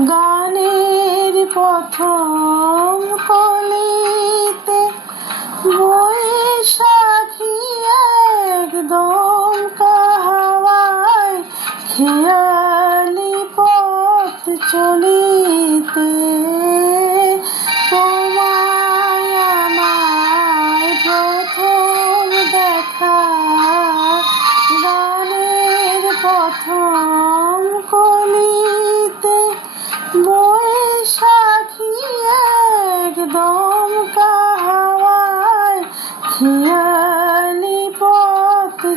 গানের পথ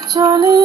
চলে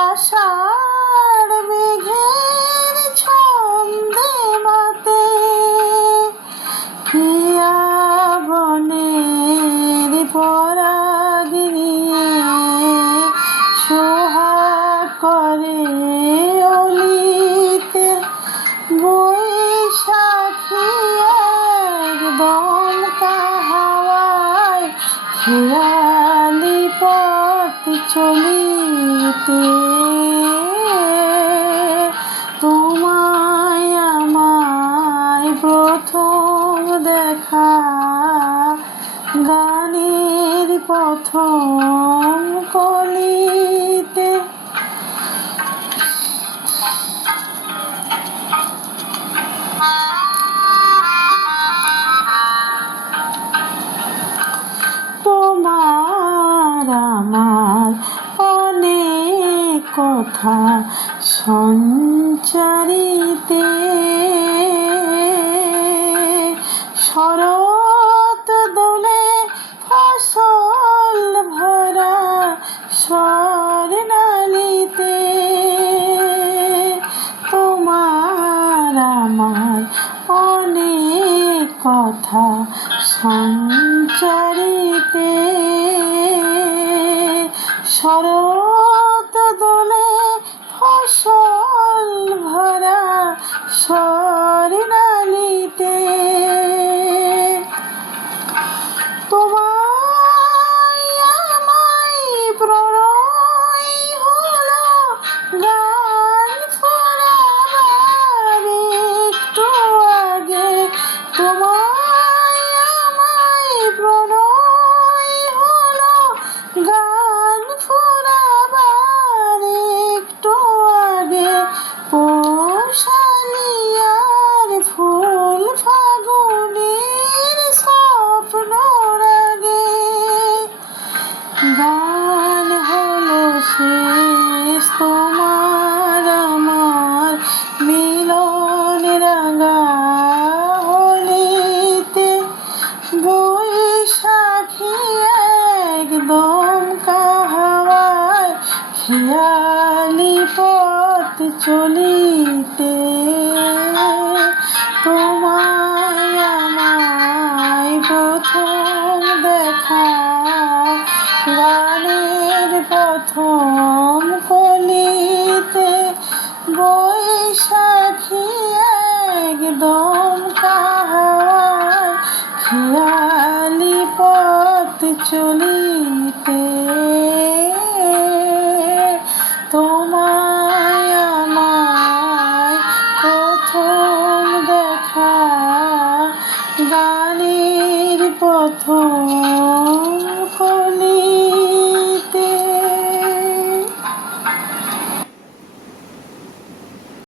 আষাঢ় মেঘের ছন্দে মাতে। ক্রিয়া বনের পরাগিনী সোহা করে অলিতে। বৈশাখী একদম কাহাওয়ায় খেয়ালি পথ চলি গানের প্রথম কলিতে। তোমার আমার অনেক কথা সঞ্চারিতে। অনেক কথা সঞ্চারিতে। শরৎ দোলে ফসল ভরা সব খেয়ালি পথ চলিতে তোমায় আমায় প্রথম দেখা গানের প্রথম পথ